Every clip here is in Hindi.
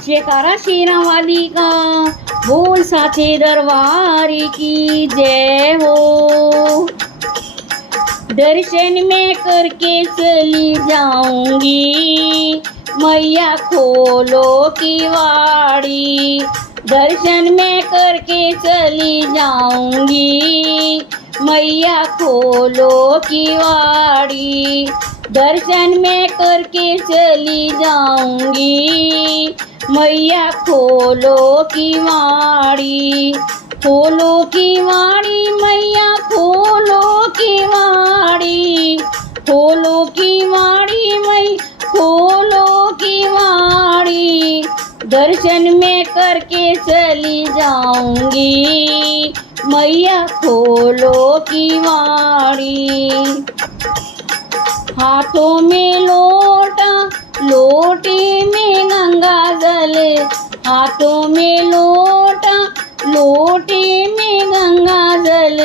जयकारा शेरा वाली का, बोल साचे दरबार की जय हो। दर्शन में करके चली जाऊंगी, मैया खोलो की वाड़ी। दर्शन में करके चली जाऊंगी, मैया खोलो की वाड़ी। दर्शन में करके चली जाऊंगी, मैया खोलो की वाड़ी। खोलो की वाड़ी मैया, खोलो की वाड़ी। खोलो की वाड़ी मैया, खोलो की वाड़ी। दर्शन में करके चली जाऊंगी, मैया खोलो की वाड़ी। हाथों में लोटा, लोटे में गंगा जल। हाथों में लोटा, लोटे में गंगा जल।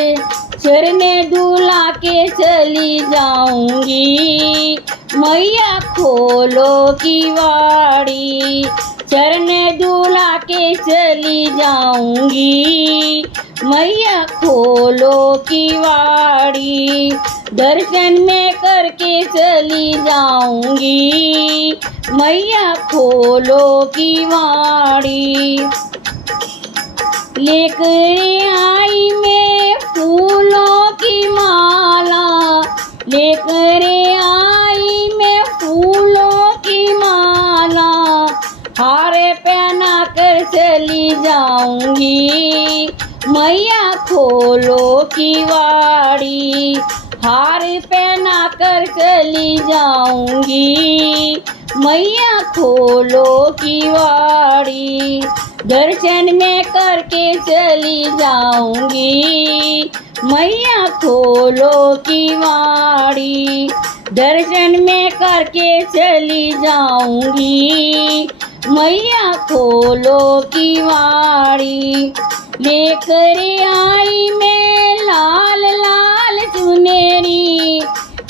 चरने धुला के चली जाऊंगी, मैया खोलो की वाड़ी। चरने धुला के चली जाऊंगी, मैया खोलो की वाड़ी। दर्शन में करके चली जाऊंगी, मैया खोलो की वाड़ी। लेकर आई मैं फूलों की माला, लेकर आई मैं फूलों की माला। हारे पहना कर चली जाऊंगी, मैया खोलो की वाड़ी। हार पहना कर चली जाऊंगी, मैया खोलो की वाड़ी। दर्शन में करके चली जाऊंगी, मैया खोलो की वाड़ी। दर्शन में करके चली जाऊंगी, मैया खोलो की वाड़ी। लेकर आई मैं लाल लाल चुनरी,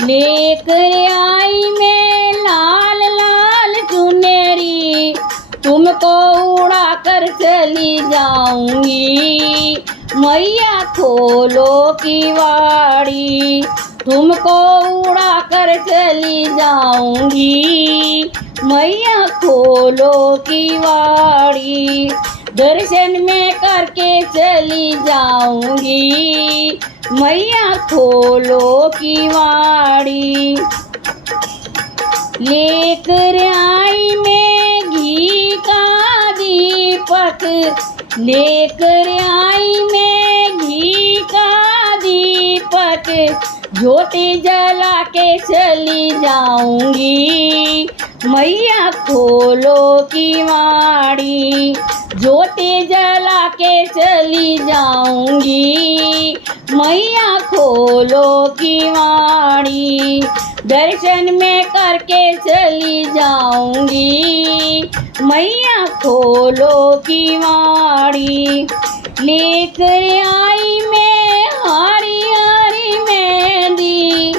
लेकर आई मैं लाल लाल चुनरी। तुमको उड़ा कर चली जाऊंगी, मैया खोलो की वाड़ी। तुमको उड़ा कर चली जाऊंगी, मैया खोलो की वाड़ी। दर्शन में करके चली जाऊंगी, मैया खोलो की वाड़ी। लेकर आई मैं घी का दीपक, लेकर आई मैं घी का दीपक। ज्योति जला के चली जाऊंगी, मैया खोलो की वाड़ी। ज्योति जला के चली जाऊंगी, मैया खोलो की वाड़ी। दर्शन में करके चली जाऊंगी, मैया खोलो की वाड़ी। लेकर आई मैं हरी हरी मेहंदी,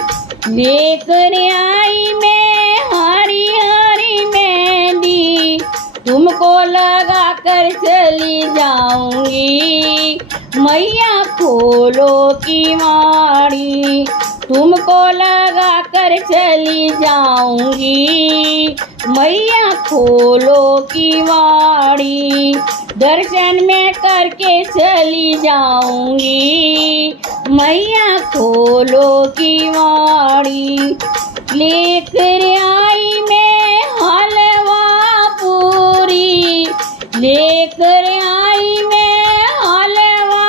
लेकर आई मैं हरी हरी मेहंदी। तुमको लगा कर चली जाऊंगी, मैया खोलो की वाड़ी। तुमको लगा कर चली जाऊंगी, मैया खोलो की वाड़ी। दर्शन में करके चली जाऊंगी, मैया खोलो की वाड़ी। लेकर आई मैं हलवा पूरी, लेकर आई मैं हलवा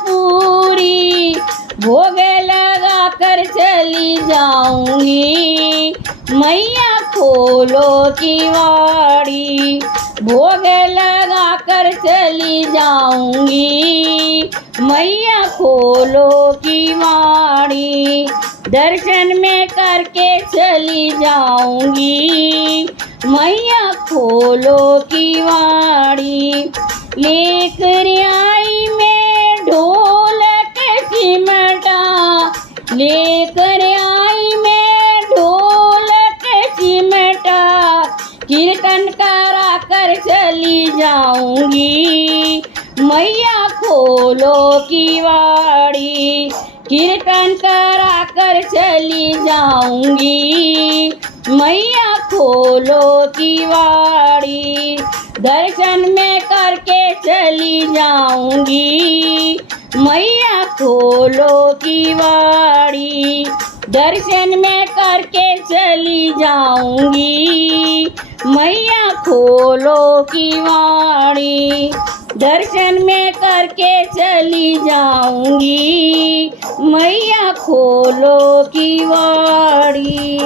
पूरी। भोग लगा कर चली जाऊंगी, मैया खोलो की वाड़ी। भोग लगा कर चली जाऊंगी, मैया खोलो की वाड़ी। दर्शन में करके चली जाऊंगी, मैया खोलो की वाड़ी। लेकर आई मैं ढोलक चिमटा, लेकर आई मैं ढोलक चिमटा। कीर्तन करा कर चली चली जाऊंगी, मैया खोलो किवाड़ी, कीर्तन करा कर चली जाऊंगी, मैया खोलो किवाड़ी, दर्शन में करके चली जाऊंगी, मैया खोलो किवाड़ी, दर्शन में करके चली जाऊंगी, मैया खोलो किवाड़ी, दर्शन में करके चली जाऊंगी, मैया खोलो किवाड़ी।